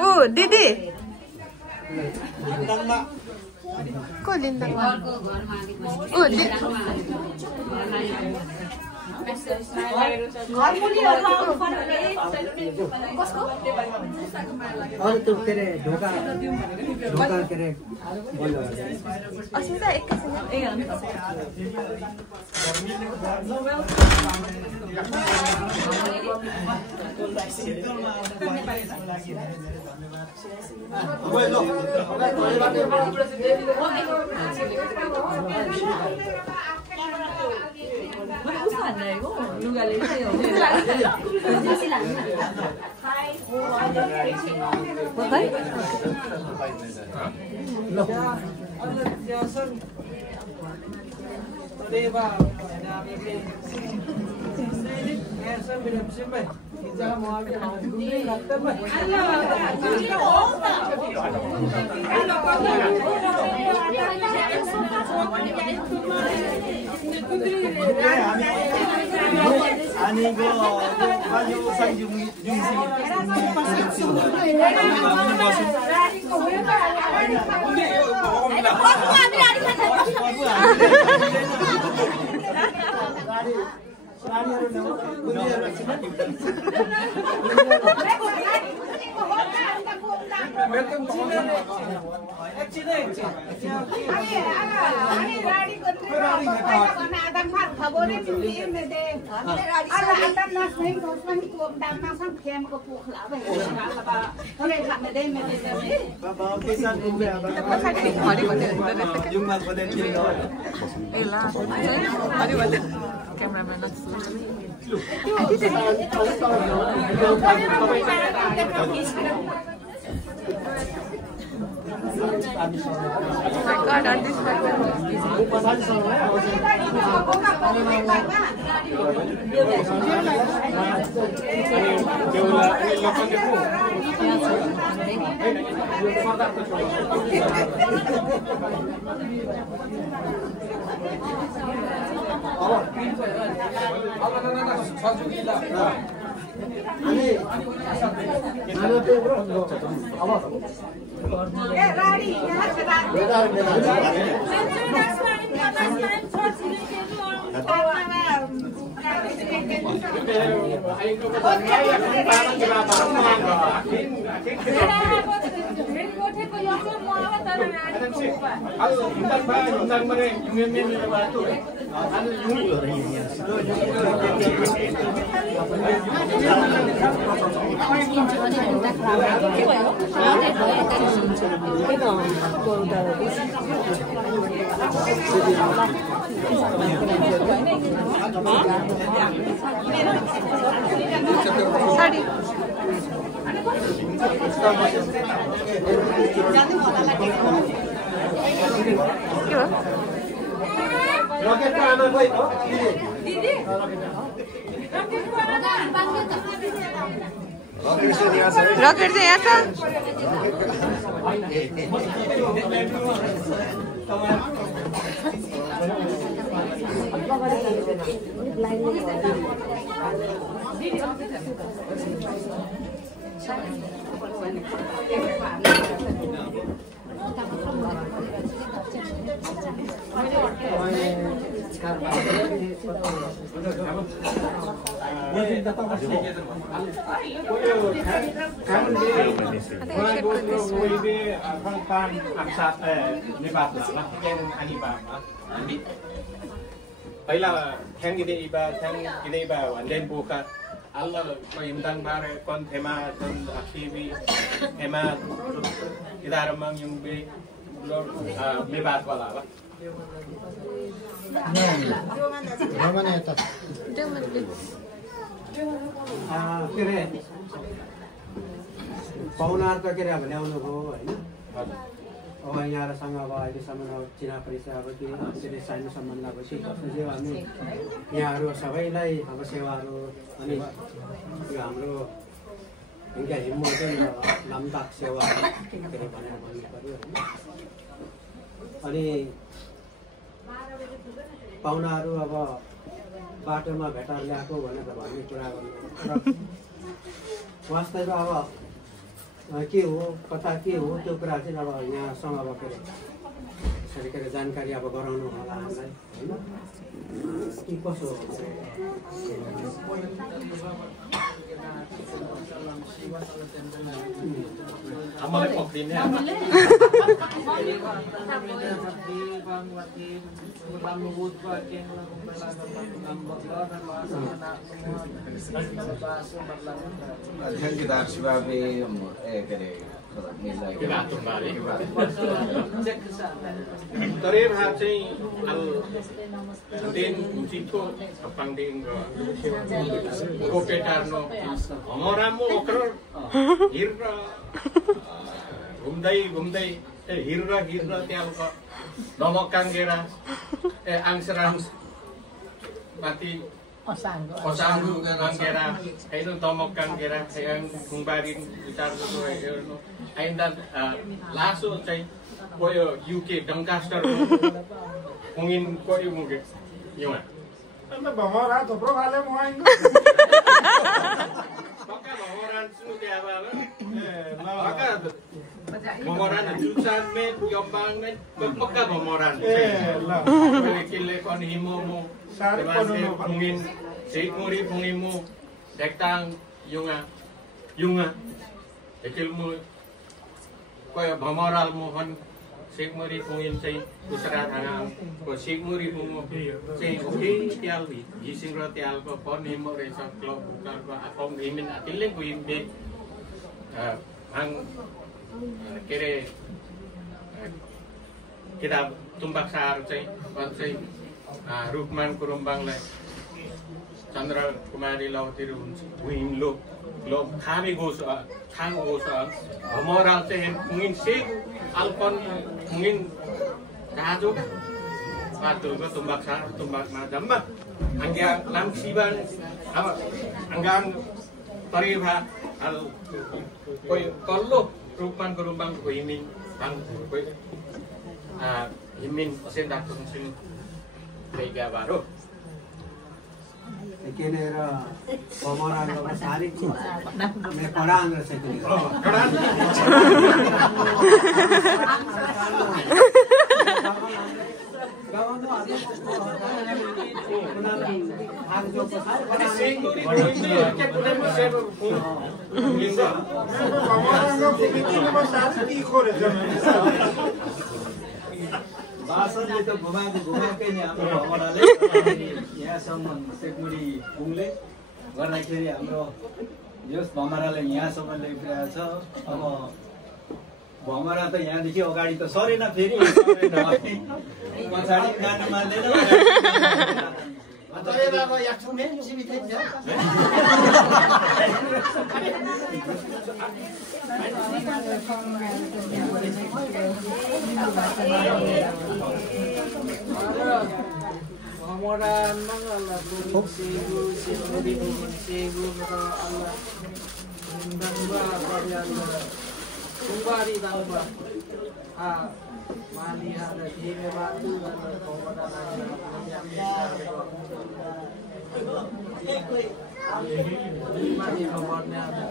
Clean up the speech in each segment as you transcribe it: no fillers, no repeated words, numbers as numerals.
ओ दिदी को लिन्दा ओ अस्मिता एकैछिन रॉकेट से यहाँ था पहिला थ्याङ गिदे इबा भन्दै बोका Allah payuntan bare kon tema kon akhibi tema idara mang yung be baat wala ba Ramane eta के पाहुनाहरु त के रे भनाउनु हो हैन अब यहाँहरुसँग अब अहिलेसम्म चिना परिचय अब के त्यसले साइनो सम्बन्ध भएपछि जो हामी यहाँहरु सबैलाई अब सेवाहरु अनि यो हाम्रो इनका हिम्मत नामदाक सेवा के रे भनेर भन्नु पर्यो अनि पाहुनाहरु अब बाटोमा भेटार ल्याएको भनेर भन्ने कुरा गर्नु वास्तवमा अब के हो कता के हो त्यो कुरा चाहिँ अब यहाँसँग अब के अरे जानकारी अब गराउनु होला हामीलाई होइन के कसो हो मलाई पक्रिने Kita sebagai Tadi bahasa al den ucito pangding kopetarno amoramu okro hirra gumdai hirra tiang ko nomokang gera angserang mati Osanggu kangkera, ayo tomok kangkera, yang kumbarin bicara tu, ayo dan langsung cai, koyo UK Doncaster, mungkin koyo mungkin, gimana? Anda bawa atau pro kali mau ini? Maka bawaran semua tiada apa? Maka bawaran jurusan med, jombang med, maka bawaran. Kile kon himomo. Pungin Sikmuri pungimu Dektang Yunga Ekilmu Koya Bhamoral mohon Sikmuri pungin say Usrat hangang Ko Sikmuri pungu Say okay tialwi Gising ro tial ko Pon himo resa Klop Ko akong imin atiling ko imbe Ang Kere Kita tumbak sahar say Pon say Rukman Kurumbang le Chandra Kumari Lautir Win Look Glob Kami goes Tang goes Moral say Mungin Sig Alpon Mungin Kadu Patu ko tumbak sa tumbak na damba Angga lam siban Anggang Pariha Al Koy Kollo Rukman Kurumbang ko imin Tang Koy Imin Sendak Sing Tiga baru. Kini era pemoral apa sarik tu, mekorang rasa tu. Korang. Gawan tu ada. Hang jo pasal. Pemoral nggak begitu besar di Korea. बासले त घुमाकै नि हाम्रो भमराले यहाँसम्म सेकमुरी पुङले गर्दाखेरि हाम्रो यस भमराले यहाँसम्म ल्याइरहेको छ अब भमरा त यहाँदेखि अगाडि त सरेन फेरि पछाडि जानु मान्दैन Pemoran mangala burung segu di burung segu Allah dan varian kumbari dalba mali ada di batu dan pemoran mali pemorannya ada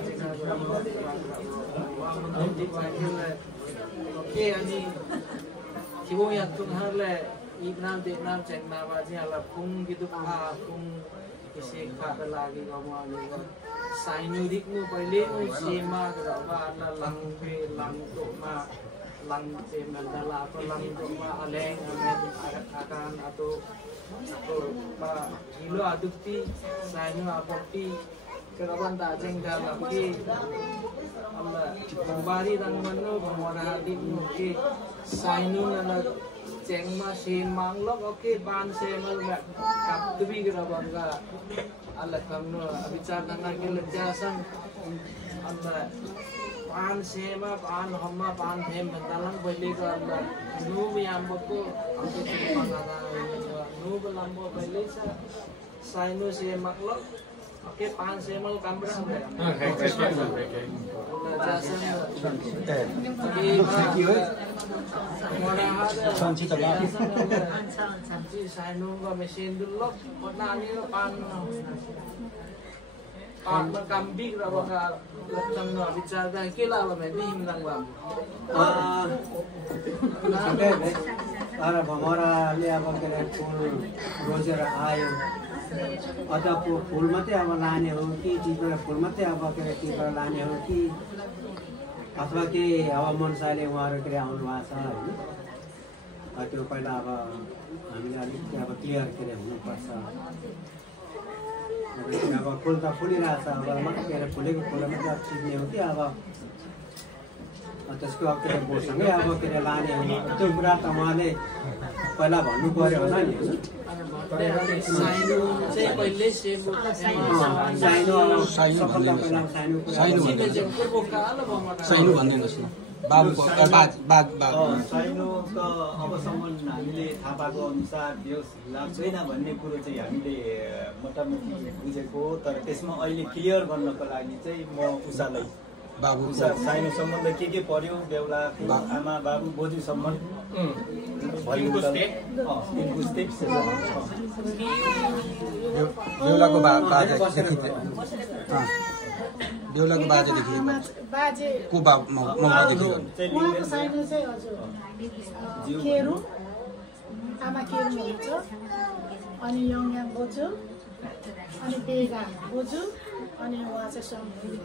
oke ani kibo yang tunghar le Ibnam Ibnam cengna wajah ala pung gitu pung isi kata lagi kamu ane sainu dikmu pale nu sema kerana ala lang tu ma lang sema dala apa lang tu ma aleng amen akan atau pa kilo adukti sainu apoti kerana tak cengda lagi Allah kembali dan menu pemuda dikmu ke sainu nana Cengma sin manglok oke ban semal nggak kaptubi kira bangga Allah kamu bicara dengan kelejasan Allah pan sema pan homma pan them bentalang beli ke Allah nu yang beku aku cuma nu belambo beli sa sainu semalok oke pan semal kamera sampai Sanci telah. Sanci saya nunggu mesin dulu, pernah ni pan. kambing apa nggak tentang bicara kila lah mending bilang bang. Sampai ara भमराले अब के अरे फुल रोजेर आयो अथवा फुल मात्रै अब लाने हो कि टिपेर फुल मात्रै अब के अरे टिपेर लाने हो कि अथवा के अब मनसाले उहाँहरू के अरे आउनु भएको छ होइन त्यो पहिला अब हामीले अलिक अब क्लियर के अरे हुनुपर्छ अब फुल त फुलिरहेछ अब मात्रै के अरे फुलेको फुल मात्रै टिप्ने हो कि अब त्यसको अब के अरे बोसँगै अब के अरे लाने हो त्यो कुरा त उहाँले पहिला भन्नु पर्यो होला नि साइनो भनिदिनुहोस् न बाबुको साइनो त अबसम्म हामीले थाहा पाएको अनुसार यो लाग्दैन भन्ने कुरो चाहिँ हामीले मोटामोटी बुझेको तर त्यसमा अहिले क्लियर गर्नको लागि चाहिँ म उषालाई बाबु साइनो सम्बन्ध के पर्यो बेहुला आमा बाबु बोजू सम्बन्ध बेहुलाको बाजेदेखि को मौलादेखि साइनो चाहिँ हजुर केरु आमा केरु हुन्छ अनि यङयाङ बोजू अनि बेगा बोजू अनि उहाँ चाहिँ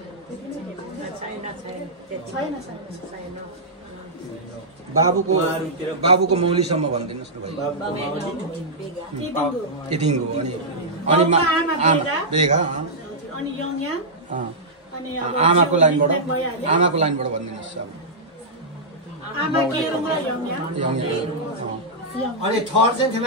छैन बाबुको मौलीसम्म भनिदिनुहोस् न भाइ केटिङको अनि आमा बेगा अनि यङयाङ अनि आमाको लाइनबाट भनिदिनुहोस् अब आमा केरु र यङयाङ अनि थर्ड चाहिँ थिएन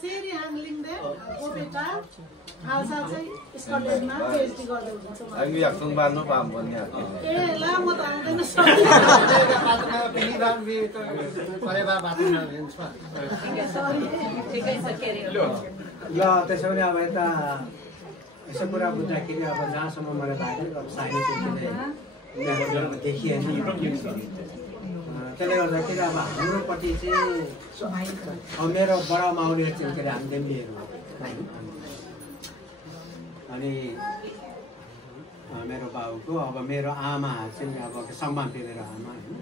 सेरी हाङलिङदे ओबेटा हालसा चाहिँ स्कटल्यान्डमा पिएचडी गर्दै हुनुहुन्छ हामी याक्सुङ बाल्नु पाम भन्ने ए ला म त आउँदैन ल त्यसो भने अब यता यसो कुरा बुझ्दाखेरि अब जहाँसम्म मलाई लाग्यो अब साइनो चाहिँ देखिएन त्यसले गर्दाखेरि अब हाम्रोपट्टि चाहिँ अब मेरो बडा माउली चाहिँ के अरे हाम्रेहरू अनि मेरो बाबुको अब मेरो आमा चाहिँ अब सम्मान थियो मेरो आमा होइन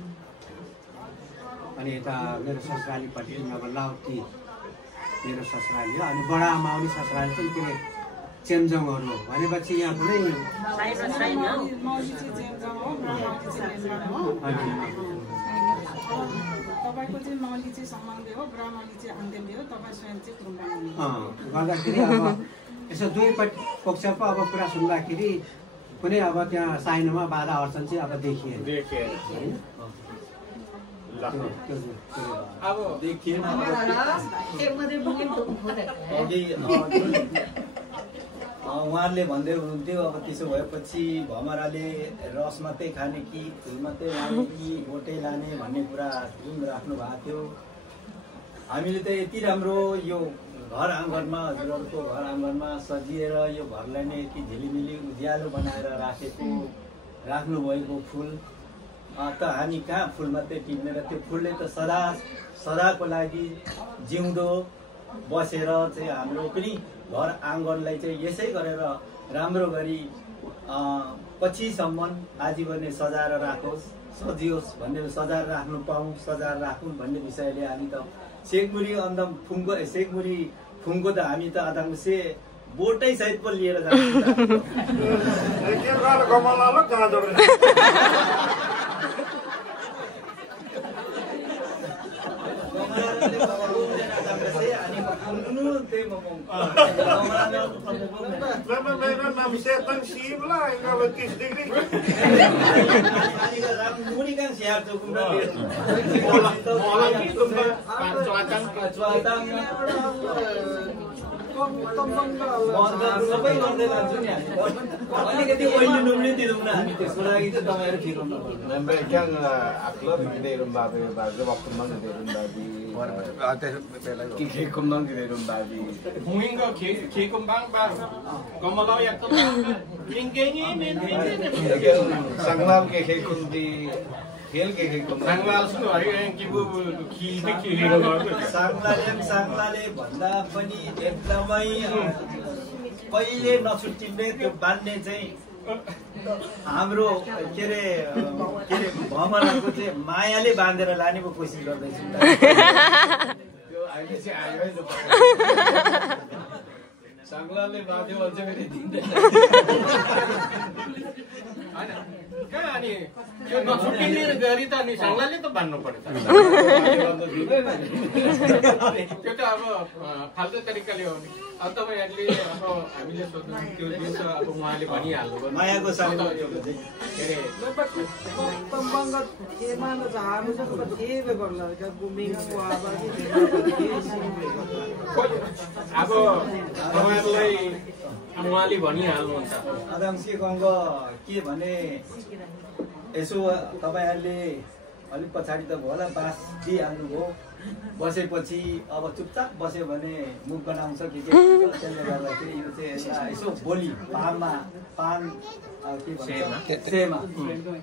अनि यता मेरो ससुरालीपट्टि अब लाउती मेरो ससुराली हो अनि बडा आमा पनि ससुराली चाहिँ के अरे चेम्जोङहरू हो भनेपछि यहाँ कुनै तपाईको चाहिँ मौली चाहिँ सम्बन्धी हो ब्राह्मणी चाहिँ अन्त्यन्ती हो तपाईँ स्वयं चाहिँ गुरुङ गर्दाखेरि अब यसो दुई पक्षको अब कुरा सुन्दाखेरि कुनै अब त्यहाँ साइनोमा बाधा अर्चन चाहिँ अब देखिएन अब देखिएन उहाँहरूले भन्दै हुनुहुन्थ्यो अब त्यसो भएपछि भमराले रस मात्रै खाने कि फुल मात्रै लाने कि गोटै लाने भन्ने कुरा जुन राख्नु भएको थियो हामीले त यति राम्रो यो घर आँगनमा हजुरहरूको घर आँगनमा सजिएर यो घरलाई नै यति झिलिमिली उज्यालो बनाएर राख्नुभएको फुल त हामी कहाँ फुल मात्रै टिप्ने र त्यो फुलले त सदाको लागि जिउँदो बसेर चाहिँ हाम्रो पनि घर आँगनलाई चाहिँ यसै गरेर राम्रो गरी पछिसम्म आजीवन सजाएर राखोस् सजियोस् भन्ने सजाएर राख्नु पाऊँ सजाएर राखौँ भन्ने विषयले हामी त सेकमुरी अन्त सेकमुरी फुङको त हामी त आधामुसे बोटै सहित पो लिएर सबै गर्दै लान्छु नि अलिकति ओइली नुम्ने दिँदैनौँ न हामी त्यसको लागि चाहिँ तपाईँहरू ठिक हुनु member yang akhlak di rumah waktu mana di rumah di Kumang kirim babi. Mungkin kok kikumbang ba? Komalo yak to. Kingkingi min. Sanglal ke kumdi खेल के Sanglal su ai ki bu ki सांगलाले भन्दा पनि एकदमै पहिले नछुट्टिने त्यो बान्ने चाहिँ हाम्रो के रे भमराको चाहिँ मायाले बाँधेर लाने पो कोसिस गर्दैछु त्यो अहिले चाहिँ आयो नि सांगलाले बाँध्यो भन्छ फेरि दिँदैन कहाँ अनि त्यो नछुट्टिने गरी त अनि सांगलाले त बान्नु पर्छ त्यो त अब फाल्टो तरिकाले हो नि अब तपाईहरुले अब हामीले सोध्नु त्यो दिन त अब उहाँले भनिहाल्नु भयो मायाको सांगला के रे तम्बंग के मान चाहनु छ के गर्ला का गुमिङ वाबा अब तपाईहरुलाई उहाँले भनिहाल्नुहुन्छ आदम के गङ्ग के भने यसो तपाईहरुले अलिक पछाडी त होला बास दिइहाल्नु भयो बसेपछि अब चुपचाप बस्यो भने मुख बनाउँछ के हुन्छ त्यसले गर्दाखेरि यो चाहिँ यसो बोली पान के भन्छ सेमा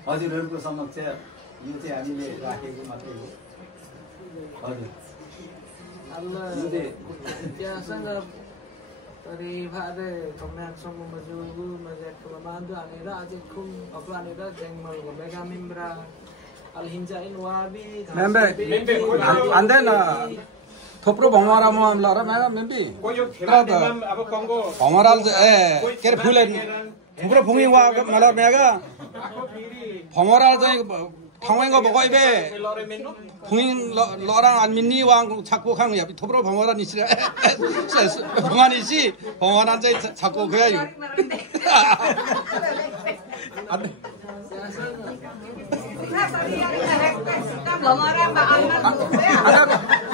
हजुरहरूको समक्ष यो चाहिँ हामीले राखेको मात्रै हो हजुर Allah biasanya dari pada komen semua maju macam kelemahan tu anira aja kum apa anira jengmal mereka membra alhinjain wabi 안되나 थोप्रो भमरा मामला र मेरा मेम्बी अब कंगो भमराल ए के रे फुले थोप्रो फुङी वा मला मेगा भमराल चाहिँ ठाउँको बगैबे फुङ लरा मिन्नी वाङ छक्को खाङ या थोप्रो भमरा निस्रे भमानी सी भमरा चाहिँ छक्को गयो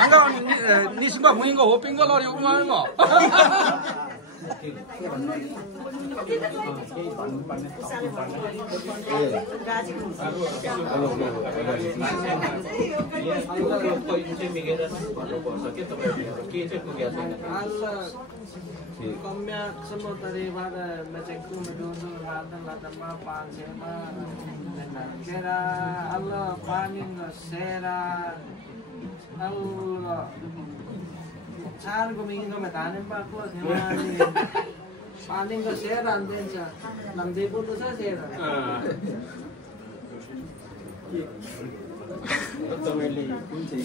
angga nisba muingo hopingo lori umango Komnya semua daripada macam tu mendono latang pansema kera Allah paning sera Allah चार को मिंग को बताने पर को ध्यान पानी को शेयर आंदे चा नंदे को तो सा शेयर तो मैले कुन चाहिँ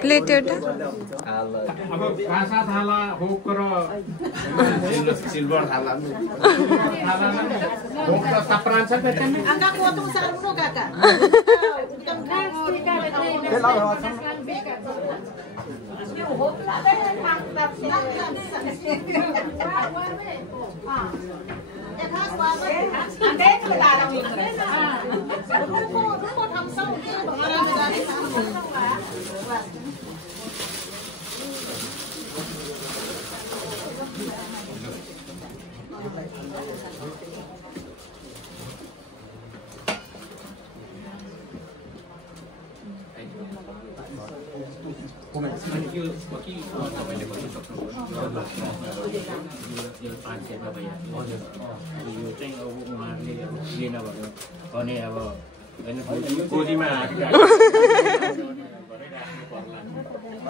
प्लेट एउटा अब कासा थाला होक र सिल्भर थाला होक र सप्रान छ batten Angka kuatu sarung kakak.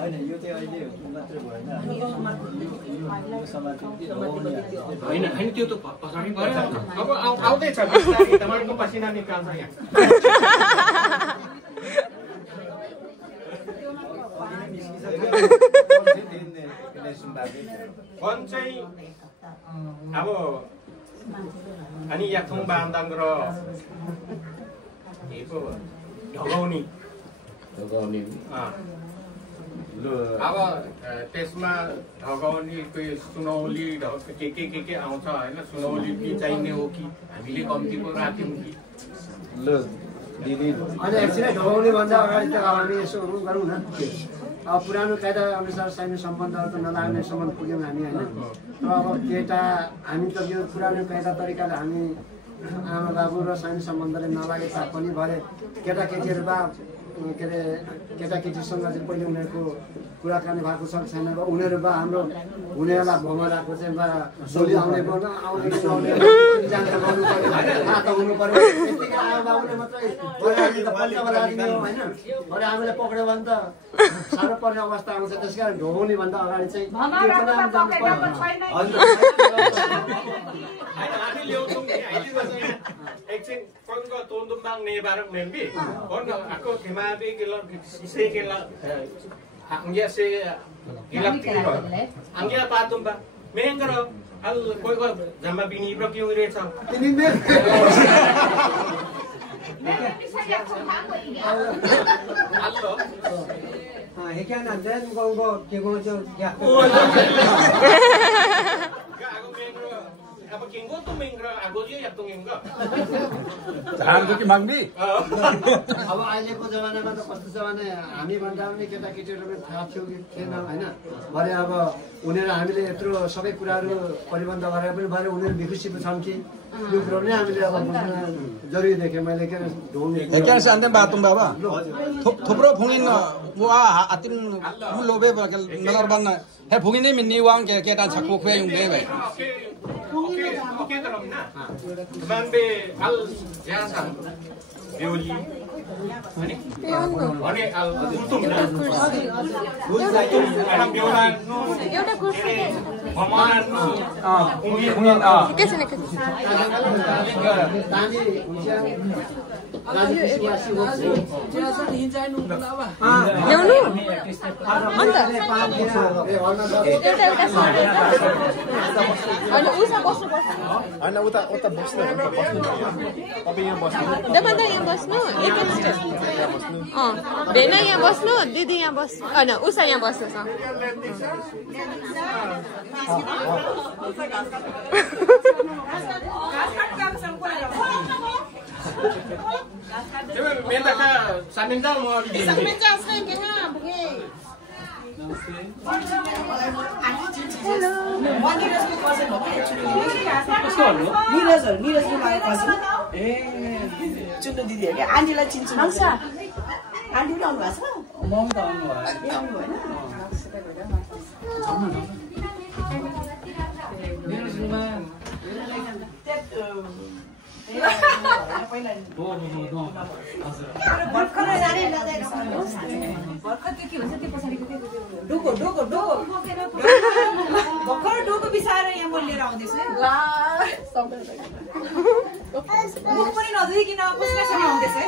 हैन यो चाहिँ अहिले मात्र भएन हैन हैन त्यो त पछाडी पर्छ अब आउँदै छ बिस्तारै तपाईको पसिना निकाल्छ यहाँ वन चाहिँ अब अनि याथुङ बान्दाङ र हेको ढगाउनी अब त्यसमा ढगाउनी सुनौली के आउँछ हैन सुनौली के चाहिने हो कि हामीले कम्ती पो राख्यौं कि अनि एकछिन ढगाउने भन्दा अगाडि त हामी यसो गरौँ न पुरानो कायदा अनुसार साइनो सम्बन्धहरू त नलाग्ने सम्बन्ध पुग्यौँ हामी होइन। र अब केटा हामी त यो पुरानो कायदा तरिकाले हामी आमा बाबु र साइनो सम्बन्धले नलागे तापनि भरे केटाकेटीहरू बा के अरे केटाकेटीसँग चाहिँ पहिले उनीहरूको कुराकानी भएको छ छैन र उनीहरू बा हाम्रो हुनेवाला भमराको चाहिँ बा सोली आउने पर्न आउने जानकारी गर्नु पर्यो थाहा त हुनु पर्यो। यतिकै आमा बाबुले मात्रै होइन भरे हामीले पक्रियो भने त साह्रो पर्ने अवस्था आउँछ। त्यस कारण ढोगाउने भन्दा अगाडि चाहिँ एकछिन कोनको तोन्दुम्बाङ नेबारक नेम्बी कोन आको थेमाबे गेल इसे गेल angya se gilap tiba angya patumba mengro al koi ko jama bini bro kyung re cha ini me allo he kya na den go ke go jo ya apa kinggo tu mengro agojo ya tu mengro जान को कि माग्बी अब अहिलेको जमानामा त कस्तो छ भने हामी भन्दा पनि केटाकेटीहरू थाहा थियो कि थिएन होइन। भरे अब उनीहरू हामीले यत्रो सबै कुराहरू परिबन्ध गरेर पनि भरे उनीहरू विकसित छन् कि यो कुरो नै हामीले अब बुझ्न जरुरी देखेँ मैले के ढोल्ने एकेन सान्ते बातुम बाबा थुप्रो फुङिन वा आतिन लोबे बकल नगर बन्न हे फुङिन नै मिन्नी वाङ के केटा छक्को खुया युङले भाइ oke terus na mambe al jasa bioli ani al kutum na anak biolan एउटा कुर्सी pemain फुङिन एकैछिन तानी हुन्छ ल्याउनु अन्त एउटा होइन उसा बस्नुपर्छ होइन उता उता बस्नु तपाईँ यहाँ बस्नु देवन्द यहाँ बस्नु एकैचोटि भेना यहाँ बस्नु दिदी यहाँ बस्नु होइन उषा यहाँ बस्नु minta ke Saminjal mau di Saminjal saya kena bunyi. निरजको लागि कसरी ए चुन्नु दिदी हो क्या आन्टीलाई चिन्छु आउँछ आन्टी पनि आउनु भएको छ म पनि त आउनु भएको आउनु भएन भर्खर डोको बिसाएर यहाँ म लिएर आउँदैछु मुख पनि नधुइकन पसिना आउँदैछ है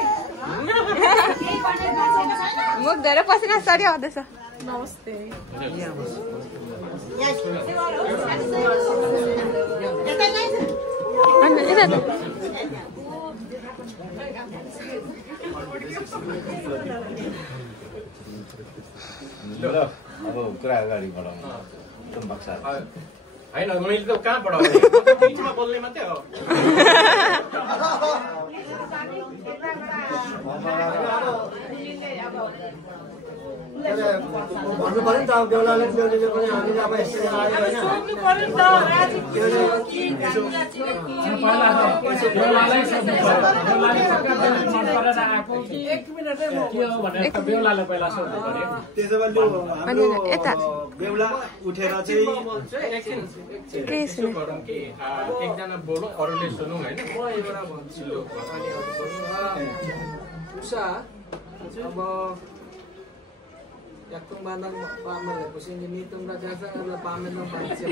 मुख धोएर पसिना सरी आउँदैछ। नमस्ते अब कुरा अगाडि बढाउनु एकदम बक्सा होइन मैले त कहाँ पढाउने बिचमा बोल्ने मात्रै हो भन्नु पर्यो नि त अब बेहुलाले पनि हामीले अब यसरी आयो त्यसो भए बेहुला उठेर चाहिँ एकछिन गरौँ कि एकजना बोलौँ अरूले सुनौँ होइन म एउटा भन्छु उषा अब याक्तुङ बान्दाङ पामेपछि नितुङका जाँदा पामेन मान्छे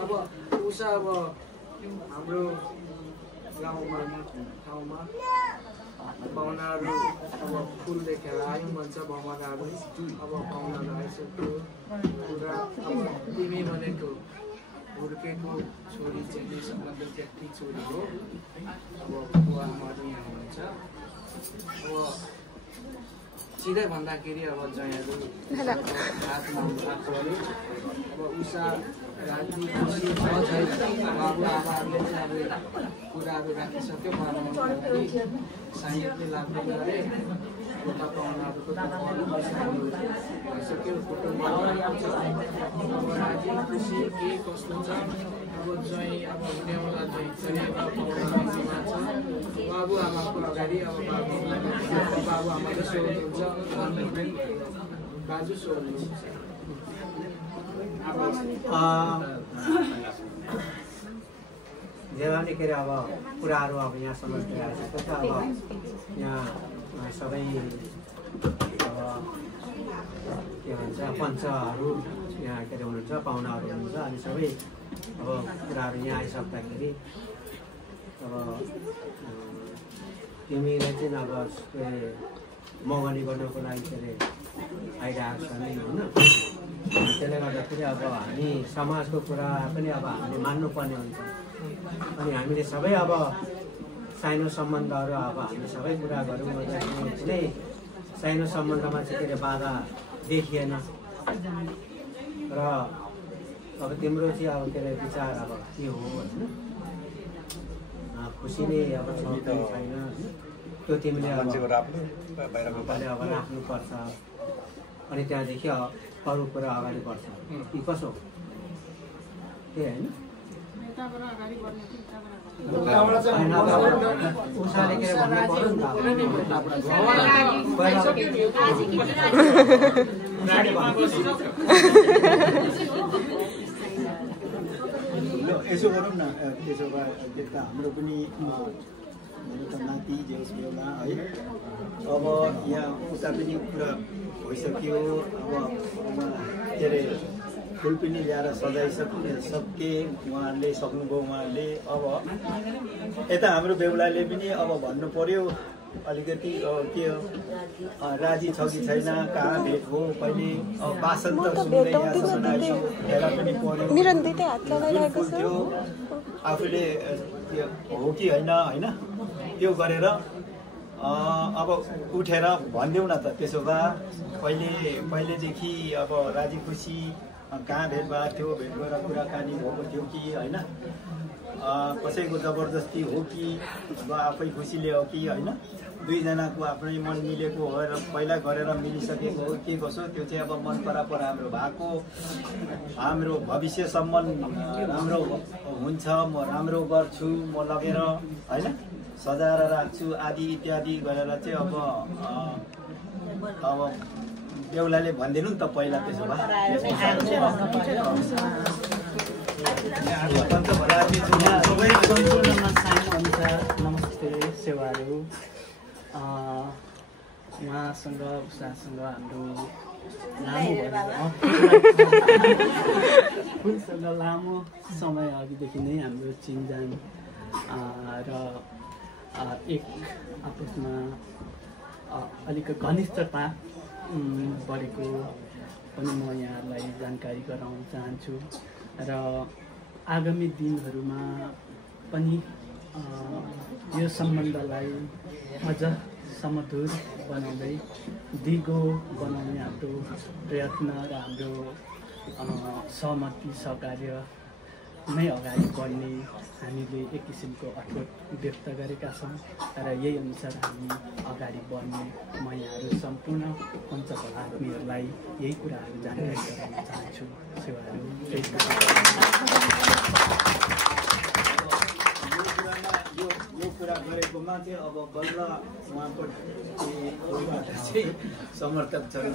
अब उषा अब हाम्रो गाउँमा ठाउँमा पाहुनाहरू अब फुल देखेर आयौँ भन्छ भमराहरू अब पाहुनाहरू आइसक्यो कुरा अब तिमी भनेको हुर्केको छोरी चाहिँ मतलब त्यति छोरी हो अब बुवाहरू यहाँ हुन्छ अब सिधै भन्दाखेरि अब जयाहरू हातमा हात गऱ्यो अब उषा राजी खुसी छ छैन बाबु आमाहरूले चाहिँ अब कुराहरू राखिसक्यो बनाउनु साइडले लाग्दैन अरे पोता पाहुनाहरूको भइसक्यो कुटुम्ब अब राजी खुसी के कस्तो छ अब ज्वाइँ अब हुनेवाला ज्वाइँ छ बाबु आमाको अगाडि अब बाबु आमाले सो हुन्छ बाजु सो जेवानी के अरे अब कुराहरू अब यहाँसम्म पुऱ्याएको छ अब यहाँ सबै अब के भन्छ पञ्चहरू यहाँ के अरे हुनुहुन्छ पाहुनाहरू हुनुहुन्छ अनि सबै अब कुराहरू यहाँ आइसक्दाखेरि अब तिमीलाई चाहिँ अब मगनी गर्नको लागि के अरे आइरहेको छ नि होइन त्यसले गर्दाखेरि अब हामी समाजको कुरा पनि अब हामीले मान्नुपर्ने हुन्छ अनि हामीले सबै अब सानो सम्बन्धहरू अब हामी सबै कुरा गरौँ गर्दाखेरि कुनै सानो सम्बन्धमा चाहिँ के अरे बाधा देखिएन र अब तिम्रो चाहिँ अब के अरे विचार अब के हो होइन खुसी नै अब छ कि छैन त्यो तिमीले अब राख्नुपर्छ अनि त्यहाँदेखि अरू कुरा अगाडि बढ्छ कि कसो त्यही होइन उषाले के भन्नु यसो गरौँ न त्यसो भए हाम्रो पनि मेरो त नाति जेस बेला है अब यहाँ उता पनि कुरा भइसक्यो अब के अरे फुल पनि ल्याएर सके उहाँहरूले सक्नुभयो उहाँहरूले अब यता हाम्रो बेहुलाले पनि अब भन्नु पर्यो अलिकति के राजी छ कि छैन कहाँ भेट हो पहिले वासन त सुन्दै यहाँसम्म आइयो भेला पनि पर्यो थियो आफूले हो कि होइन होइन त्यो गरेर अब उठेर भनिदेऊ न त त्यसो भए पहिलेदेखि अब राजी खुसी कहाँ भेट भएको थियो भेट गरेर कुराकानी भएको थियो कि होइन कसैको जबरजस्ती हो कि अब आफै खुसीले हो कि होइन दुईजनाको आफ्नै मन मिलेको हो र पहिला गरेर मिलिसकेको हो के कसो त्यो चाहिँ अब मन परापर हाम्रो भएको हाम्रो भविष्यसम्म राम्रो हुन्छ म राम्रो गर्छु म लगेर होइन सजाएर राख्छु आदि इत्यादि गरेर चाहिँ अब बेहुलाले भनिदिनु नि त पहिला त्यसो भए नमस्ते सेवाहरू उहाँसँग उषासँग हाम्रो फुलसँग लामो समय अघिदेखि नै हाम्रो चिनजान र एक आपसमा अलिक घनिष्ठता बढेको पनि म यहाँलाई जानकारी गराउन चाहन्छु र आगामी दिनहरूमा पनि यो सम्बन्धलाई अझ समधुर बनाउँदै दिगो बनाउने हाम्रो प्रयत्न र हाम्रो सहमति सहकार्य नै अगाडि बढ्ने हामीले एक किसिमको अठोट व्यक्त गरेका छौँ र यही अनुसार हामी अगाडि बढ्ने म यहाँहरू सम्पूर्ण पञ्चकलात्मीहरूलाई यही कुराहरू जानकारी गराउन चाहन्छु सेवाहरू यो कुरा गरेकोमा चाहिँ अब बल्ल उहाँको चाहिँ समर्थक छ कि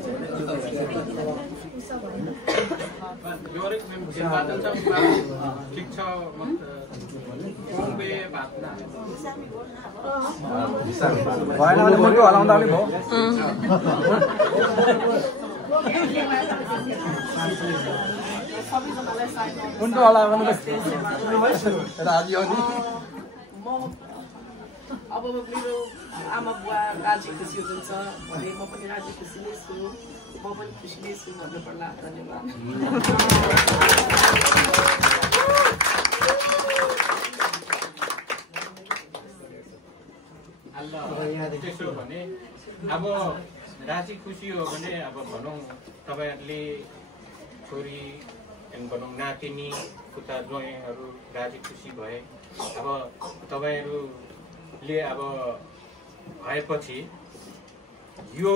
छैन ठिक छ भएन भने मुटु हलाउँदा पनि भयो मुटु हलाउनु राजी हो नि अब मेरो आमा बुवा राजी खुसी हुनुहुन्छ भने म पनि राजी खुसी नै छु म पनि खुसी नै छु भन्नु पर्ला धन्यवाद त्यसो भने अब राजी खुसी हो भने अब भनौँ तपाईँहरूले छोरी भनौँ नातिनी उता ज्वाइँहरू राजी खुसी भए अब तपाईँहरूले अब भएपछि यो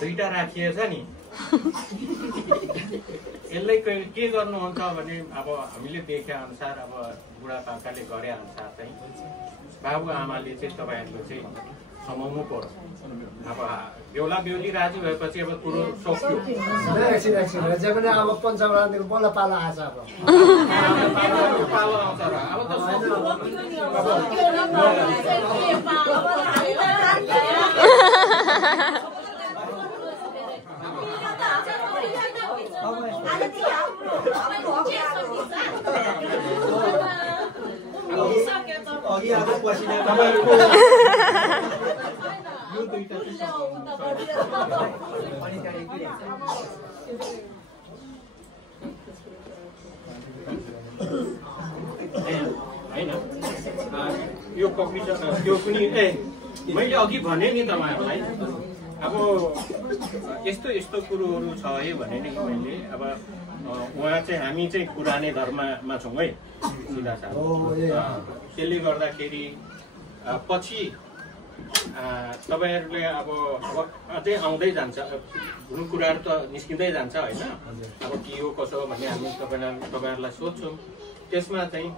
दुईटा राखिएछ नि यसलाई के गर्नुहुन्छ भने अब हामीले देखे अनुसार अब बुढापाकाले गरे अनुसार चाहिँ बाबुआमाले चाहिँ तपाईँहरूको चाहिँ समाउनु पर्छ। अब बेहुला बेहुली राजी भएपछि अब कुरो सक्यो। अब पञ्चमरादेखि बल्ल पालो आएछ अब पालो आउँछ र अब त अघि आएको पसिना यो दुईटा हैन यो कम्पिटिसन त्यो पनि मैले अघि भने नि तपाईहरुलाई अब यस्तो यस्तो कुरोहरु छ है भने नि मैले अब उहाँ चाहिँ हामी चाहिँ पुरानै धर्ममा छौं है सिधा सादा त्यसले गर्दाखेरि पछि तपाईहरुले अब अझै आउँदै जान्छ जुन कुराहरु त निस्किँदै जान्छ हैन अब के हो कसो भन्ने हामी तपाईहरुलाई सोध्छौं। त्यसमा चाहिँ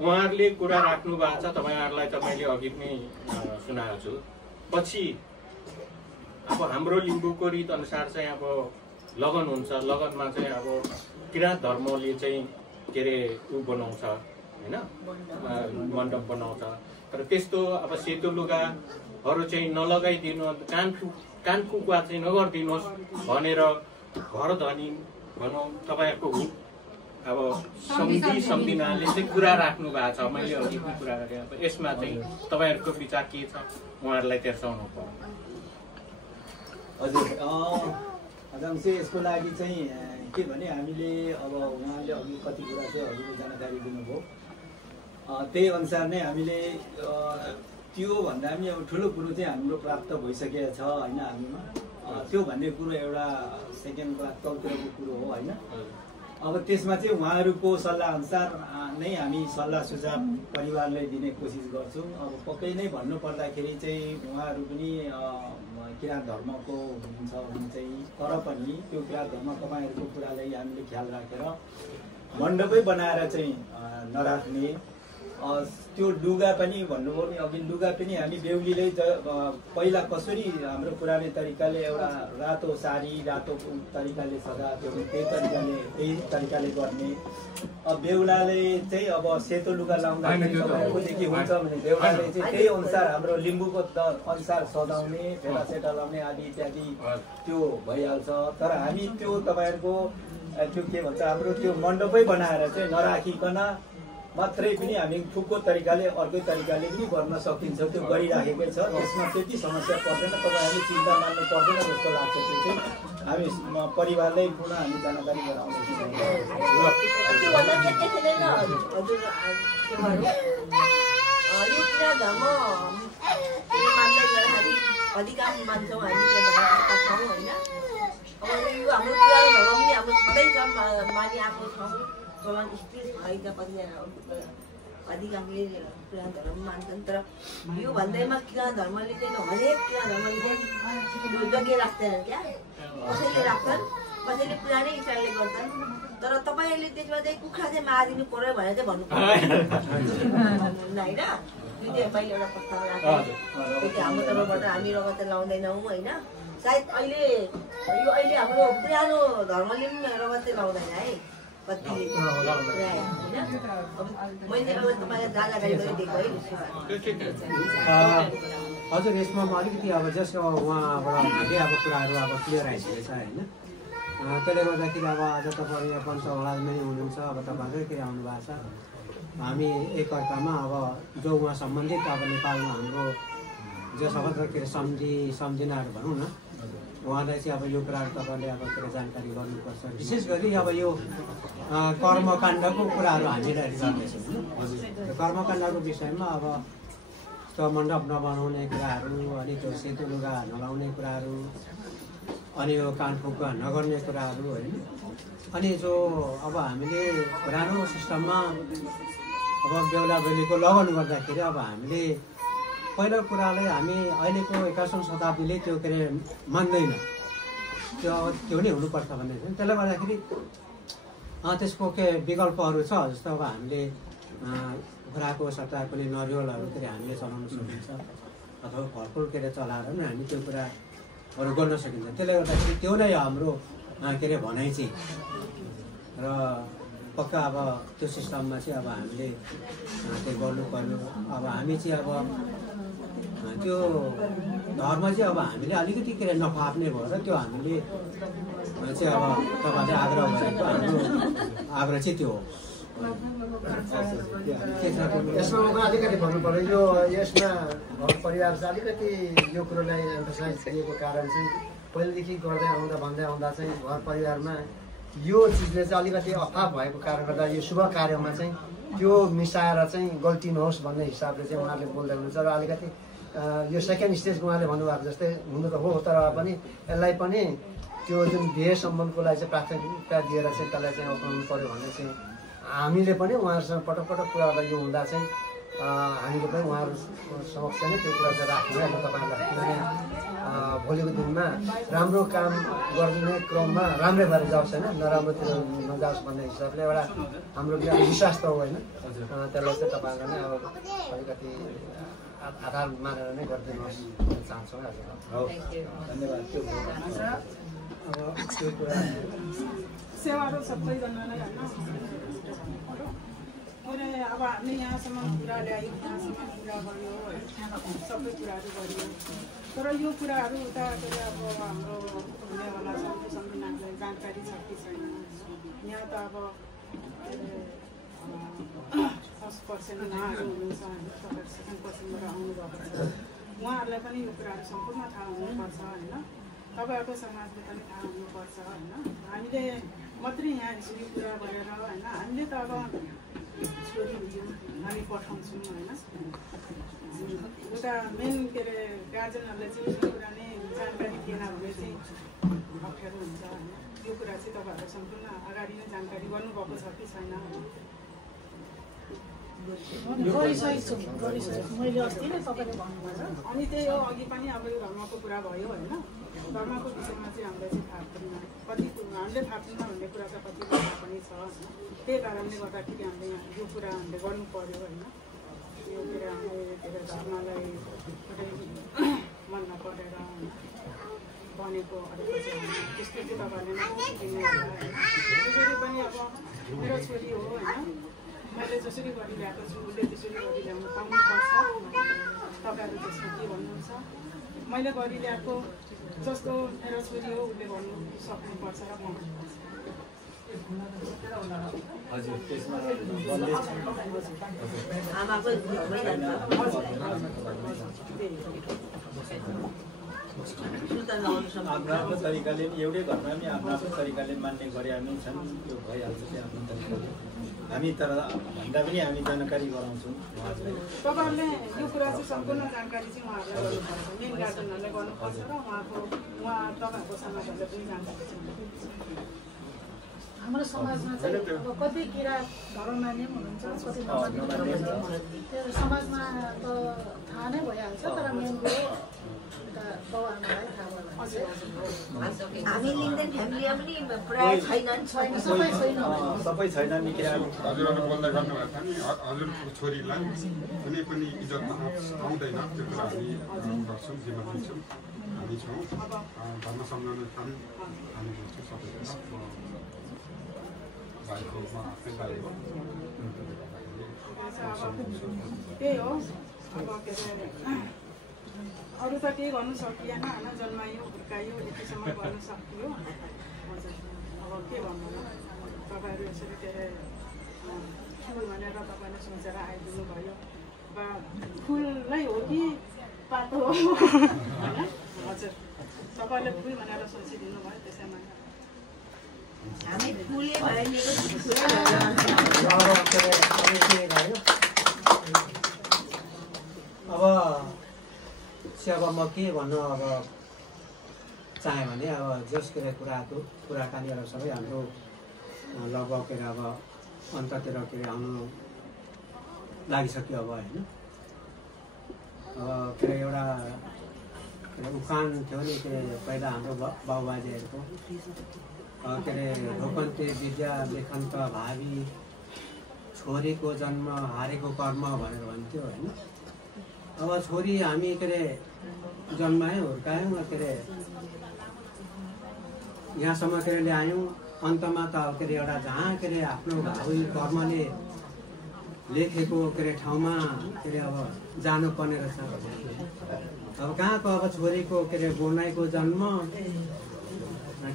उहाँहरुले कुरा राख्नु भएको छ तपाईहरुलाई त मैले अघि पनि सुनाएको छु। पछि अब हाम्रो लिम्बूको रीत अनुसार चाहिँ अब लगन हुन्छ, लगनमा चाहिँ अब किराँत धर्मले चाहिँ के रे उ बनाउँछ हैन मण्डप बनाउँछ। तर त्यस्तो अब सेतो लुगाहरु चाहिँ नलगाइदिनु, कान फुकुवा चाहिँ नगर्दिनुस् भनेर घर धनी भनौं तपाईहरुको अब सम्झिनाले चाहिँ कुरा राख्नु भएको छ। मैले अघि पनि कुरा गरे। अब यसमा चाहिँ तपाईहरुको विचार के छ उहाँहरुलाई तेर्साउनु पर्छ। हजुर अझै यसको लागि चाहिँ के भने हामीले अब उहाँले अघि कति कुरा चाहिँ हजुरले जानकारी दिनुभयो त्यही अनुसार नै हामीले त्यो भन्दा पनि अब ठुलो कुरो चाहिँ हाम्रो प्राप्त भइसकेको छ हैन हामीमा। त्यो भन्ने कुरो एउटा सेकेन्ड क्लास कल्चरको कुरो हो हैन। अब त्यसमा चाहिँ उहाँहरूको सल्लाह अनुसार नै हामी सल्लाह सुझाव परिवारलाई दिने कोसिस गर्छौँ। अब पक्कै नै भन्नु पर्दाखेरि चाहिँ उहाँहरू पनि किराँत धर्मको हुनुहुन्छ भने चाहिँ तर पनि त्यो किराँत धर्म तपाईँहरूको कुरालाई हामीले ख्याल राखेर मण्डपै बनाएर चाहिँ नराख्ने। त्यो लुगा पनि भन्नुभयो नि अघि लुगा पनि हामी बेहुलीले पहिला कसरी हाम्रो पुरानै तरिकाले एउटा रातो साडी रातो तरिकाले सजाएको त्यही तरिकाले गर्ने। अब बेहुलाले चाहिँ अब सेतो लुगा लाउँदाखेरि हुन्छ भने बेहुलाले चाहिँ त्यही अनुसार हाम्रो लिम्बूको अनुसार सजाउने फेला सेटा लाउने आदि इत्यादि त्यो भइहाल्छ। तर हामी त्यो तपाईँहरूको त्यो के भन्छ हाम्रो त्यो मण्डपै बनाएर चाहिँ नराखिकन मात्रै पनि हामी फुक्को तरिकाले अर्कै तरिकाले पनि गर्न सकिन्छ। त्यो गरिराखेकै छ। त्यसमा त्यति समस्या पर्दैन। तपाईँहरूले चिन्ता मान्नु पर्दैन जस्तो लाग्छ। त्यो चाहिँ हामी परिवारलाई पुनः हामी जानकारी गराउँदैछौँ। यो किराँत धर्म मान्दै गर्दाखेरि अधिकार मान्छौँ हामी त्यो धर्मका छौँ होइन। अब यो हाम्रो पुरानो धर्म पनि हाम्रो सधैँ मानिआएको छ चलन स्थिर भएका अधिकांशले किराँत धर्म मान्छन्। तर यो भन्दैमा किराँत धर्मले चाहिँ हरेक किराँत धर्मले चाहिँ यज्ञ राख्दैनन् क्या। कसैले राख्छन् कसैले पुरानै हिसाबले गर्छन्। तर तपाईँहरूले त्यसमा चाहिँ कुखुरा चाहिँ मारिदिनु पर्यो भनेर चाहिँ भन्नु पर्छ होइन। यो चाहिँ मैले एउटा प्रस्ताव राखेँ। त्यो चाहिँ हाम्रो तर्फबाट हामी रगत लाउँदैनौँ होइन। सायद अहिले हाम्रो पुरानो धर्मले पनि रगत लाउँदैन है। हजुर यसमा अलिकति अब जस्ट उहाँबाट धेरै अब कुराहरू अब क्लियर आइसकेको छ होइन। त्यसले गर्दाखेरि अब आज तपाईँ यहाँ पञ्चवडामै हुनुहुन्छ। अब तपाईँहरूकै के आउनु भएको छ। हामी एकअर्कामा अब जो उहाँ सम्बन्धित अब नेपालमा हाम्रो जो सबैजना के अरे सम्झिनाहरू भनौँ न उहाँलाई चाहिँ अब यो कुराहरू तपाईँले अब के अरे जानकारी गर्नुपर्छ। विशेष गरी अब यो कर्मकाण्डको कुराहरू हामीलाई गर्दैछौँ होइन। कर्मकाण्डको विषयमा अब त्यो मण्डप नबनाउने कुराहरू अनि त्यो सेतो लुगा नलाउने कुराहरू अनि यो कानफुका नगर्ने कुराहरू होइन। अनि जो अब हामीले पुरानो सिस्टममा अब बेहुला बेहुलीको लगन गर्दाखेरि अब हामीले पहिलो कुरालाई हामी अहिलेको 21औं शताब्दीले त्यो के अरे मान्दैन, त्यो नै हुनुपर्छ भन्ने छ। त्यसले गर्दाखेरि त्यसको के विकल्पहरू छ, जस्तो अब हामीले कुखुराको सट्टा कुनै नरिवलहरू के अरे हामीले चलाउन सकिन्छ, अथवा फलफुल के अरे चलाएर पनि हामी त्यो कुराहरू गर्न सकिन्छ। त्यसले गर्दाखेरि त्यो नै हाम्रो के अरे भनाइ चाहिँ। र पक्का अब त्यो सिस्टममा चाहिँ अब हामीले त्यो गर्नु पर्यो। अब हामी चाहिँ अब त्यो धर्म चाहिँ अब हामीले अलिकति के अरे नफाप्ने भएर त्यो हामीले चाहिँ अब तपाईँले आग्रह गरेको हाम्रो आग्रह चाहिँ त्यो हो। यसमा म अलिकति भन्नु पर्यो, यो यसमा घर परिवार चाहिँ अलिकति यो कुरोलाई एम्फसाइज दिएको कारण चाहिँ पहिलेदेखि गर्दै आउँदा चाहिँ घर परिवारमा यो चिजले चाहिँ अलिकति अभाव भएको कारणले गर्दा यो शुभ कार्यमा चाहिँ त्यो मिसाएर चाहिँ गल्ती नहोस् भन्ने हिसाबले चाहिँ उहाँहरूले बोल्दै हुनुहुन्छ। र अलिकति यो सेकेन्ड स्टेजको उहाँले भन्नुभएको जस्तै हुनु त हो, तर पनि यसलाई पनि त्यो जुन बिहे सम्बन्धको लागि चाहिँ प्राथमिकता दिएर चाहिँ त्यसलाई चाहिँ अपनाउनु पर्यो भन्ने चाहिँ हामीले पनि उहाँहरूसँग पटक पटक कुरा गर्दा यो हुँदा चाहिँ हामीले पनि उहाँहरू समक्ष नै त्यो कुरा चाहिँ राख्नु होइन तपाईँहरूलाई। किनभने भोलिको दिनमा राम्रो काम गर्ने क्रममा राम्रै भएर जाओस् होइन, नराम्रोतिर नजाओस् भन्ने हिसाबले एउटा हाम्रो विश्वास त हो होइन। त्यसलाई चाहिँ तपाईँहरूलाई नै अब अलिकति आधार मानेर नै गरिदिनुहोस् भन्न चाहन्छौँ। आज धन्यवाद। त्यो कुरा सेवाहरू सबैजनालाई होइन कुनै अब हामी यहाँसम्म कुरा ल्यायौँ, यहाँसम्म कुरा गऱ्यो होइन, सबै कुराहरू गरियो। तर यो कुराहरू उता अब हाम्रो हुनेवाला संविधानलाई जानकारी छ कि छैन। यहाँ त अब 10% उहाँहरू हुनुहुन्छ, तपाईँ सेकेन्ड पर्सेन्टबाट आउनुभएको छ, उहाँहरूलाई पनि यो कुराहरू सम्पूर्ण थाहा हुनुपर्छ होइन। तपाईँहरूको समाजले पनि थाहा हुनुपर्छ होइन। हामीले मात्रै यहाँ यसरी कुरा गरेर होइन, हामीले त अब छोरी हुन्छौँ, हामी पठाउँछौँ होइन। उता मेन के अरे गार्जेनहरूले चाहिँ यो कुरा नै जानकारी दिएन भने चाहिँ अप्ठ्यारो हुन्छ होइन। यो कुरा चाहिँ तपाईँहरू सम्पूर्ण अगाडि नै जानकारी गर्नुभएको छ कि छैन। मैले अस्ति नै तपाईँले भन्नुभयो। अनि त्यही हो, अघि पनि अब यो धर्मको कुरा भयो होइन। धर्मको विषयमा चाहिँ हामीलाई चाहिँ थाहा छैन, कति हामीले थाहा छैन भन्ने कुरा त कति थाहा पनि छ। त्यही कारणले गर्दाखेरि हामीले यहाँ यो कुरा हामीले गर्नु पर्यो होइन। यो कुरा हामीले धर्मलाई मनमा परेर बनेको अलिकति त्यस्तो चाहिँ तपाईँहरूले नदिने होला होइन। त्यसरी पनि अब मेरो छोरी हो होइन, मैले जसरी गरिरहेको छु उसले त्यसरी गरिल्याउनु पाउनुपर्छ। तपाईँहरू त्यसमा के भन्नुहुन्छ? मैले गरिल्याएको जस्तो मेरो छोरी हो उसले गर्नु सक्नुपर्छ र पाउनुपर्छ। आफ्नो आफ्नो तरिकाले एउटै घरमा पनि आफ्नो आफ्नो तरिकाले मान्ने गरे हामी छन्, त्यो भइहाल्छ त्यो आफ्नो तरिकाले। हामी तर भन्दा पनि हामी जानकारी गराउँछौँ उहाँहरूलाई। तपाईँहरूले यो कुरा चाहिँ सम्पूर्ण जानकारी चाहिँ उहाँहरूलाई गर्नुपर्छ, मेन गार्जेनहरूलाई गर्नुपर्छ र उहाँ तपाईँहरूको समाजहरूले पनि जानकारी छ। हाम्रो समाजमा चाहिँ अब कति किरा धर्म मान्ने पनि हुनुहुन्छ, कति नमान्ने त्यो समाजमा त थाहा नै भइहाल्छ। तर मेन कुरो बाउ आमालाई थाहा भयो। हामी लिँदैन फ्यामिलीमा पनि प्राय छैनन्, सबै छैनन् नि। हजुरहरू बोल्दै गर्नुभएको छ नि, हजुरको छोरीलाई कुनै पनि इज्जतमा आउँदैन, त्यो कुरा हामी गर्छौँ, जिम्मा दिन्छौँ, हामी छौँ। धर्म सम्झाउन पनि हामी बोल्छौँ सबैजना भाइको आफ्नै भाइ हो। त्यही हो, अब के अरे अरू त केही गर्नु सकिएन होइन। जन्मायो हुर्कायो यतिसम्म गर्नु सकियो। हजुर अब के भन्नु र, तपाईँहरू यसरी के अरे फुल भनेर तपाईँले सोचेर आइदिनु भयो। वा फुलै हो कि पातो हो होइन? हजुर तपाईँले फुल भनेर सोचिदिनु भयो, त्यसैमा हामी फुले भयो। अब अब म के भन्नु अब चाहेँ भने अब जस के अरे कुराकानीहरू सबै हाम्रो लगभग के अरे अब अन्ततिर के अरे आउनु लागिसक्यो अब होइन। अब के अरे एउटा उखान थियो नि के अरे पहिला हाम्रो बाबुबाजेहरूको के अरे लोकन्ते विद्या लेखन्त भावी छोरीको जन्म हारेको कर्म भनेर भन्थ्यो होइन। अब छोरी हामी के अरे जन्मायौँ हुर्कायौँ के अरे यहाँसम्म के अरे ल्यायौँ अन्तमा त के अरे एउटा जहाँ के अरे आफ्नो भावी कर्मले लेखेको के अरे ठाउँमा के अरे अब जानुपर्ने रहेछ। अब कहाँको अब छोरीको के अरे गोनाइको जन्म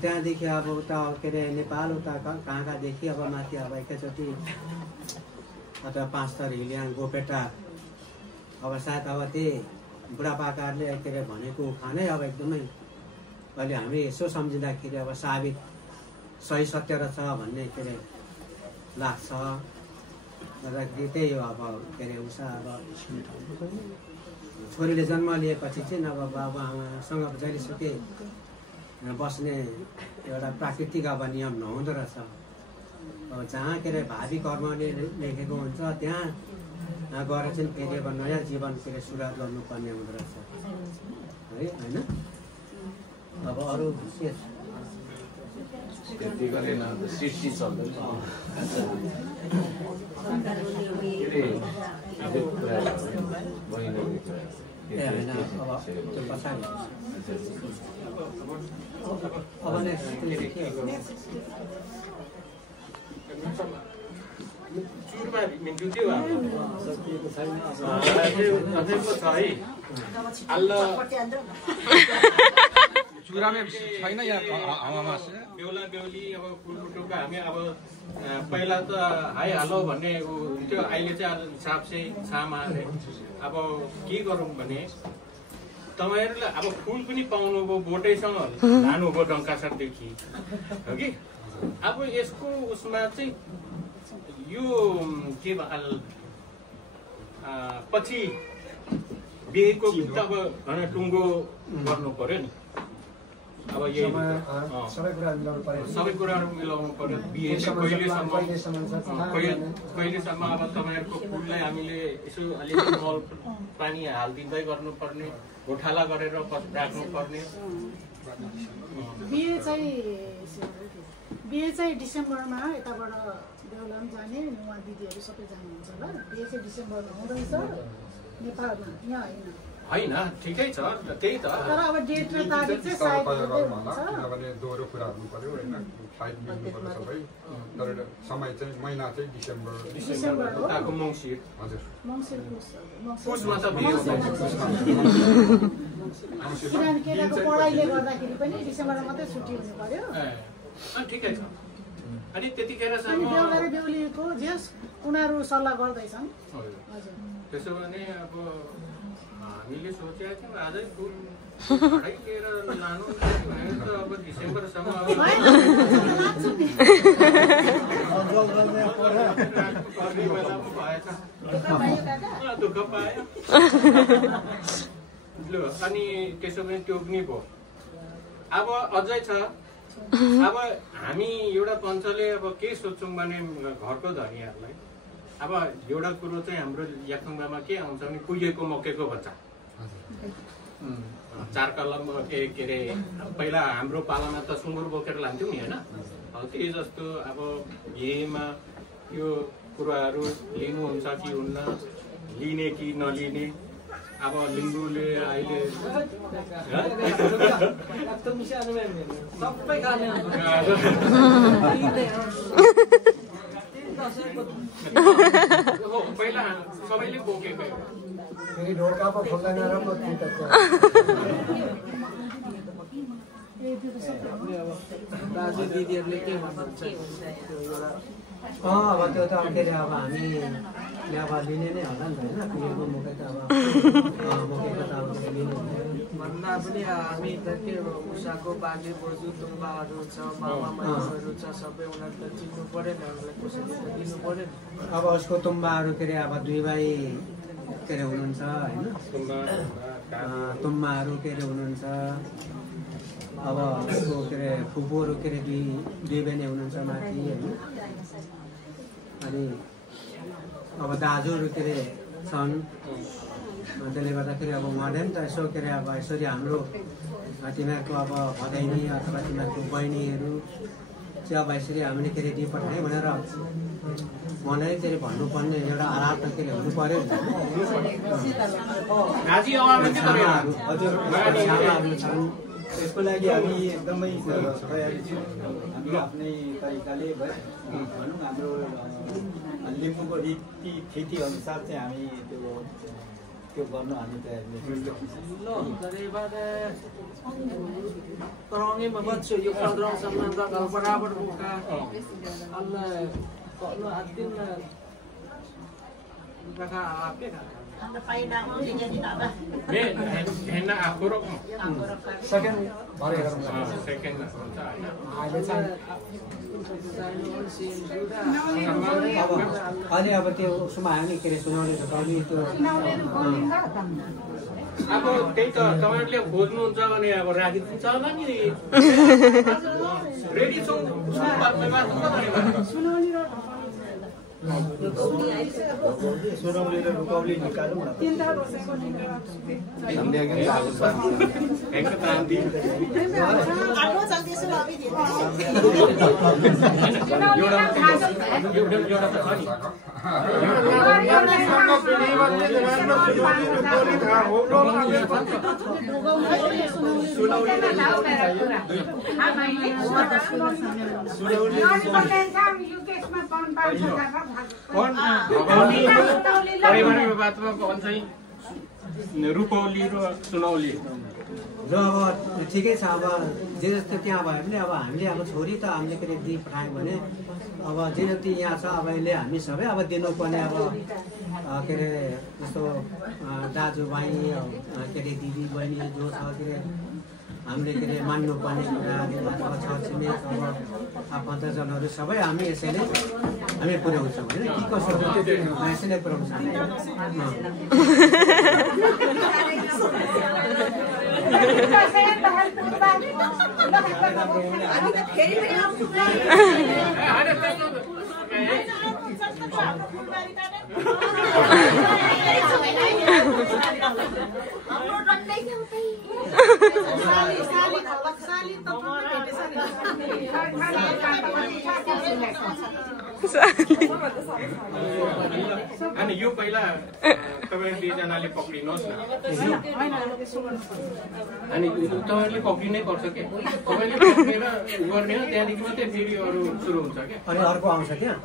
त्यहाँदेखि अब उता के अरे नेपाल उता कहाँदेखि अब माथि अब एकैचोटि अथवा 5 थर हिल्याङ गोपेटा अब सायद अब त्यही बुढापाकाहरूले के अरे भनेको उखानै अब एकदमै अहिले हामी यसो सम्झिँदाखेरि अब साबित सही सत्य रहेछ भन्ने के अरे लाग्छ र त्यही हो। अब के अरे उषा अब छोरीले जन्म लिएपछि चाहिँ अब बाबुआमासँग जहिलेसुकै बस्ने एउटा प्राकृतिक अब नियम नहुँदो रहेछ। अब जहाँ के अरे भावी कर्मले लेखेको हुन्छ त्यहाँ गएर चाहिँ फेरि अब नयाँ जीवन के अरे सुरुवात गर्नुपर्ने हुँदो रहेछ है होइन। अब अरू विशेष त्यति गरेन सृष्टि चल्दैन चुरमा मिन्टु त्यो छ है अल्ल चुरामै छैन यहाँ हावामा बेहुला बेहुली अब कुलकुटुका हामी अब पहिला त हाई हालो भन्ने हुन्थ्यो। अहिले चाहिँ हिसाब चाहिँ छामा अब के गरौँ भने तपाईँहरूले अब फुल पनि पाउनुभयो बोटैसँग लानुभयो डङ्कासरदेखि हो कि। अब यसको उसमा चाहिँ यो के पछि बिहेको अब टुङ्गो गर्नु पर्यो नि। अब यही सबै कुराहरू मिलाउनु पर्यो। बिहे कहिलेसम्म अब तपाईँहरूको फुललाई हामीले यसो अलिकति मल पानी हालिदिँदै गर्नुपर्ने, गोठाला गरेर राख्नुपर्ने। बिहे चाहिँ डिसेम्बरमा यताबाट बेहुला पनि जाने उहाँ दिदीहरू सबै जानुहुन्छ ल। बिहे चाहिँ डिसेम्बरमा हुँदैछ नेपालमा, यहाँ होइन होइन ठिकै छ त्यही त। तर अब डेट र तारिख चाहिँ सायद किनभने दोहोरो कुरा हुनु पर्यो होइन फ्लाइट मिल्नु पर्यो सबै। तर समय चाहिँ महिना चाहिँ डिसेम्बर उताको मङ्सिर हजुर पुसमा त बिहे किनभने केटाको पढाइले गर्दाखेरि पनि डिसेम्बरमा मात्रै छुट्टी हुनु पर्यो। ठिकै छ। अनि त्यतिखेरसम्म बेहुला र बेहुलीको जेस उनीहरू सल्लाह गर्दैछन्। त्यसो भने अब हामीले सोचेका थियौँ आजै फुल पढाइ लिएर लानु भनेर त अब डिसेम्बरसम्म दुःख पायो। ल अनि त्यसो भने त्यो पनि भयो। अब अझै छ। अब हामी एउटा पञ्चले अब के सोच्छौँ भने घरको धनीहरूलाई अब एउटा कुरो चाहिँ हाम्रो याखुङमा के आउँछ भने कुहिएको मकैको बच्चा 4 कलम के अरे पहिला हाम्रो पालामा त सुँगुर बोकेर लान्थ्यौँ नि होइन। त्यही जस्तो अब बिहेमा यो कुराहरू लिनुहुन्छ कि हुन्न, लिने कि नलिने। अब लिम्बूले अहिले सबै खाने पहिला सबैले बोकेको फेरि ढोका पो खोल्दैन र म दाजु दिदीहरूले के भन्नुहुन्छ? अब त्यो त के अरे अब हामी अब लिने नै होला नि त होइन। कुहिएको मकै त अब मकैको त अब लिने भन्दा पनि हामी त के उषाको बाजे बोजू तुम्बाहरू छ, मामा माइजूहरू छ, सबै उनीहरू त चिन्नु पर्यो नि, उनीहरूलाई कसैले त दिनु पर्यो नि। अब उसको तुम्बाहरू के अरे अब 2 भाइ के अरे हुनुहुन्छ होइन। तुम्बाहरू के अरे हुनुहुन्छ। अब उसको के अरे फुपूहरू के अरे 2 बहिनी हुनुहुन्छ माथि होइन। अनि अब दाजुहरू के अरे छन् त्यसले गर्दाखेरि अब उहाँले पनि त यसो के अरे अब यसरी हाम्रो तिमीहरूको अब भदैनी अथवा तिमीहरूको बहिनीहरू चाहिँ अब यसरी हामीले के अरे दिइपठाएँ भनेर उहाँले के अरे भन्नुपर्ने एउटा आधार के अरे हुनु पर्यो यसको लागि हामी एकदमै तयारी छौँ हामी आफ्नै तरिकाले भनौँ हाम्रो लिम्बूको रीति थिति अनुसार चाहिँ हामी त्यो गर्नु हामी तयारी Terongnya membuat suyu kadrong sama kalau berabar buka Allah kalau adil mereka apa kan? Anda paina ini jadi apa? Enak aku rok. Second, second. अहिले अब त्यो उसमा आयो नि के अरे सुनाउने झुकाउने त्यो अब त्यही त तपाईँहरूले खोज्नुहुन्छ भने अब राखिदिन्छ होला नि रेडी छौँ सुनौली र रुकौली निकालौँ न परिवारको बातमा भन्छ रुपौली र सुनौली र अब ठिकै छ अब जे जस्तो त्यहाँ भयो भने अब हामीले अब छोरी त हामीले के अरे दिइ पठायौँ भने अब जे जति यहाँ छ अब यसले हामी सबै अब दिनुपर्ने अब के अरे जस्तो दाजुभाइ के अरे दिदी बहिनी जो छ के अरे हामीले के अरे मान्नुपर्ने कुराहरू अथवा छरछिमेक अब आफन्तजनहरू सबै हामी यसैले हामी पुर्याउँछौँ होइन के कसो यसैले पुर्याउँछौँ अनि यो पहिला तपाईँ दुईजनाले पक्रिनुहोस् न अनि तपाईँले पक्रिनै पर्छ के तपाईँले पक्रेर गर्ने हो त्यहाँदेखि मात्रै फेरि अरू सुरु हुन्छ क्या अनि अर्को आउँछ त्यहाँ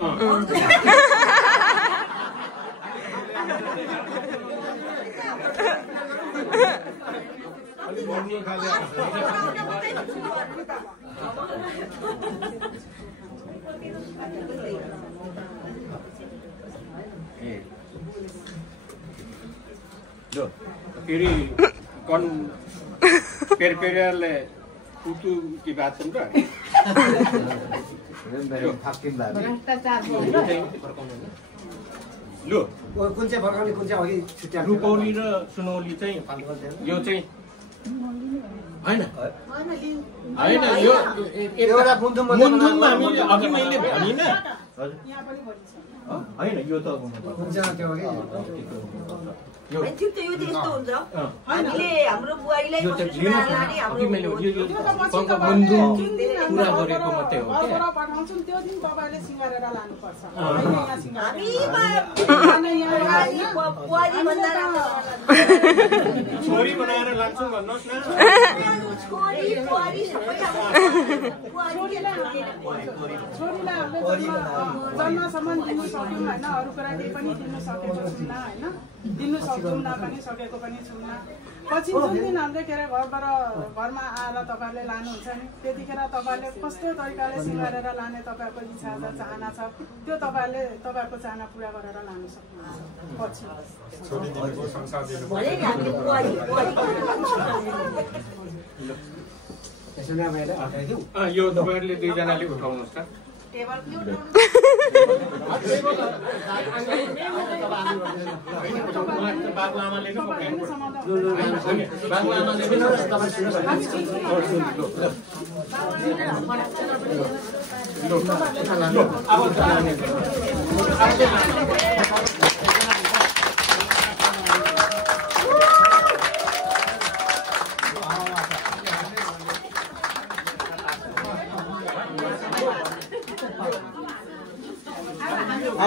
फेरि कन पेरपेरियाले पुतु की बात सुन रहा लो कुन चाहिँ फर्काउने कुन चाहिँ अघि छुट्या रुपौली र सुनौली चाहिँ यो चाहिँ हैन हैन यो एउटा मुन्धुममा हामीले अघि मैले भनिन हैन यो त कुन चाहिँ त्यो अघि ठिक त यो त यस्तो हुन्छ हामीले हाम्रो बुहारीलाई पुरा गरेको मात्रै हो पठाउँछौँ त्यो दिन तपाईँले सिँगारेर लानुपर्छ छोरी बनाएर लान्छौँ भन्नुहोस् न छोरीलाई हामीले जन्मसम्म दिनु सक्यौँ होइन अरू कुरा केही पनि दिनु सकेको छैन होइन दिनु सक्छौँ पनि सकेको पनि छौँ पछि जुन दिन हामीले के अरे घरमा आएर तपाईँहरूले लानुहुन्छ नि त्यतिखेर तपाईँहरूले कस्तो तरिकाले सिँगारेर लाने तपाईँहरूको इच्छा छ चाहना छ त्यो तपाईँहरूको चाहना पुरा गरेर लानु सक्नुहुन्छ पछि यो तपाईँहरूले दुईजनाले उठाउनुहोस् त बाबुआमाले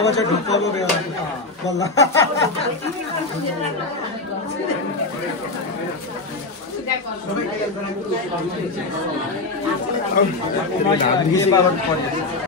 अब चाहिँ ढुक्कको बल्ल